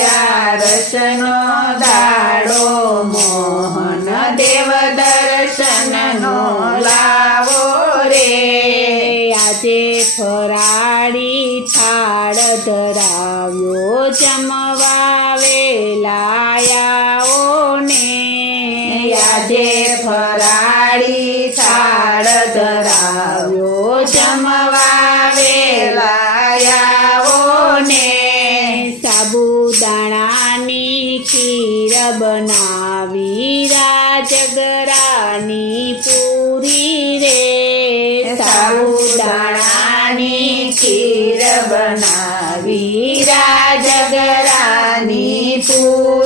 અગિયારસનો દાડો મોહન દેવ દર્શનનો લાવો રે। આજે ફરાળી થાળ ધરાવ્યો જમવા વેલાયાઓ ને। આજે ફરાળી થાળ ધરાવ્યો જમવા વેલાયાઓ ને। સાબુદાણાની ખીર બનાવી રાજગરાની પૂરી રે। સાબુદાણાની ખીર બનાવી રાજગરાની પૂરી